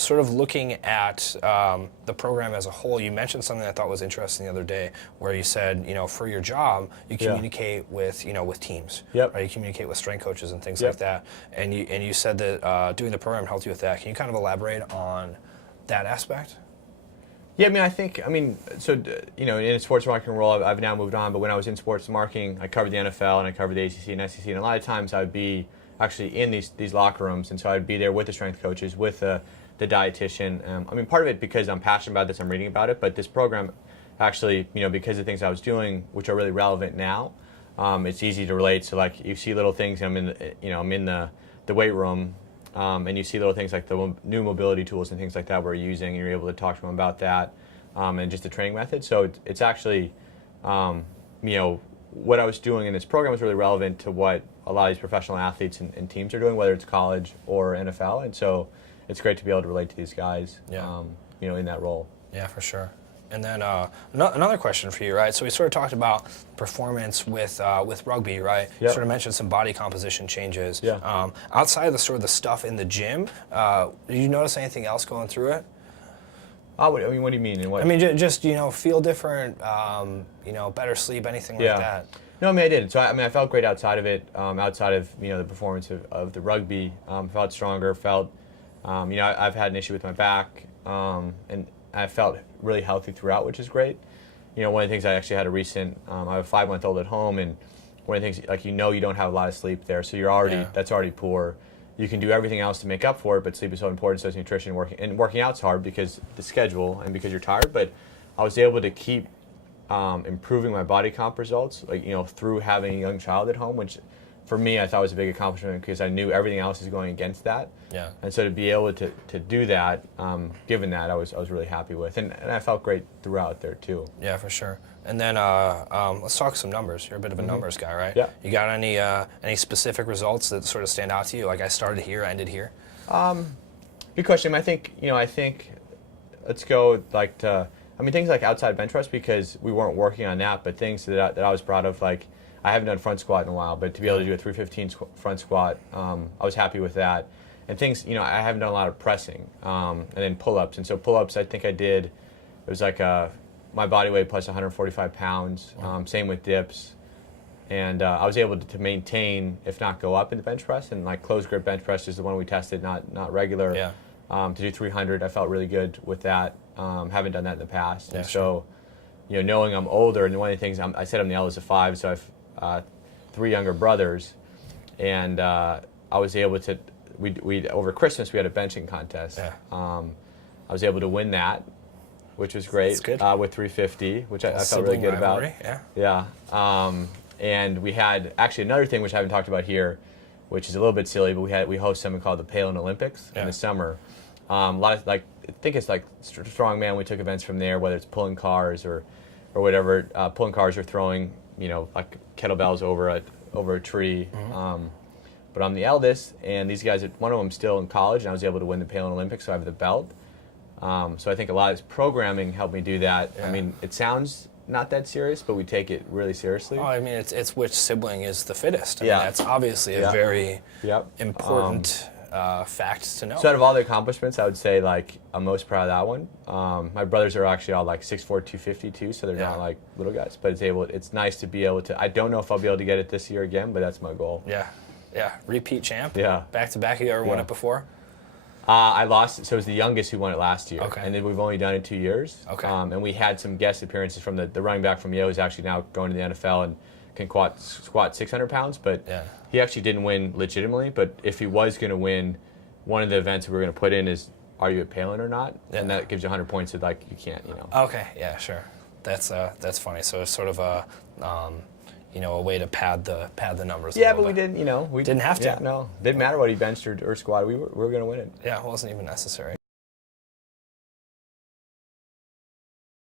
sort of looking at the program as a whole, you mentioned something I thought was interesting the other day, where you said, for your job, you communicate with, with teams. Yep. Right? You communicate with strength coaches and things Yep. like that. And you said that doing the program helped you with that. Can you kind of elaborate on that aspect? Yeah, so, in a sports marketing role, I've now moved on, but when I was in sports marketing, I covered the NFL and I covered the ACC and SEC, and a lot of times I'd be actually in these locker rooms, and so I'd be there with the strength coaches, with the dietitian. Part of it because I'm passionate about this, I'm reading about it, but this program actually, because of things I was doing, which are really relevant now, it's easy to relate. So like you see little things, I'm in the weight room, and you see little things like the new mobility tools and things like that we're using, and you're able to talk to them about that, and just the training method. So it's actually, what I was doing in this program was really relevant to what a lot of these professional athletes and teams are doing, whether it's college or NFL. And so it's great to be able to relate to these guys, in that role. Yeah, for sure. And then another question for you, right? So we sort of talked about performance with rugby, right? Yep. You sort of mentioned some body composition changes. Yeah. Outside of the stuff in the gym, did you notice anything else going through it? What do you mean? And what? Just feel different, better sleep, anything like that. No, I did. So I felt great outside of it. Outside of the performance of the rugby, felt stronger. Felt, I've had an issue with my back, and I felt really healthy throughout, which is great. One of the things I actually had a recent. I have a 5-month-old at home, and one of the things you don't have a lot of sleep there, so that's already poor. You can do everything else to make up for it, but sleep is so important. So is nutrition, working out's hard because the schedule and because you're tired. But I was able to keep improving my body comp results, through having a young child at home, which for me I thought was a big accomplishment because I knew everything else is going against that. Yeah. And so to be able to do that, given that, I was really happy with, and I felt great throughout there too. Yeah, for sure. And then let's talk some numbers. You're a bit of a numbers guy, right? Yeah. You got any specific results that sort of stand out to you? Like I started here, ended here. Good question. I think let's go things like outside bench press, because we weren't working on that, but things that I was proud of, like I haven't done front squat in a while, but to be able to do a 315 front squat, I was happy with that. And things, I haven't done a lot of pressing, and then pull-ups. And so pull-ups, I think I did, it was like my body weight plus 145 pounds, same with dips. And I was able to maintain, if not go up in the bench press, and like closed grip bench press is the one we tested, not regular. Yeah. To do 300, I felt really good with that. Haven't done that in the past. Yeah, and so, knowing I'm older, and one of the things, I said I'm the eldest of 5, so I've 3 younger brothers, and I was able to, we over Christmas we had a benching contest. Yeah. I was able to win that, which was great. That's good. With 350, which I felt really good rivalry. about. Yeah. And we had actually another thing which I haven't talked about here, which is a little bit silly, but we host something called the Palin Olympics in the summer. A lot of I think it's like strongman. We took events from there, whether it's pulling cars or whatever. Pulling cars or throwing, like kettlebells over a tree. Mm-hmm. But I'm the eldest, and these guys, one of them still in college, and I was able to win the Palin Olympics, so I have the belt. So I think a lot of this programming helped me do that. Yeah. It sounds not that serious, but we take it really seriously. Oh, it's which sibling is the fittest. That's obviously a Yeah. very Yep. important fact to know. So out of all the accomplishments, I would say I'm most proud of that one. My brothers are actually all like 6'4", 250 too, so they're not like little guys. But it's nice to be able to. I don't know if I'll be able to get it this year again, but that's my goal. Yeah. Repeat champ. Yeah. Back to back. You ever won it before? I lost. So it was the youngest who won it last year. Okay. And then we've only done it 2 years. Okay. And we had some guest appearances from the running back from Yale, who's actually now going to the NFL and can squat 600 pounds. But he actually didn't win legitimately. But if he was going to win, one of the events we were going to put in is, are you at Palin or not? Yeah. And that gives you 100 points of you can't, Okay. Yeah. Sure. That's funny. So it's sort of a way to pad the numbers. Yeah, but we didn't. We didn't have to. Yeah, no, didn't matter what he benched or squatted. We were going to win it. Yeah, it wasn't even necessary.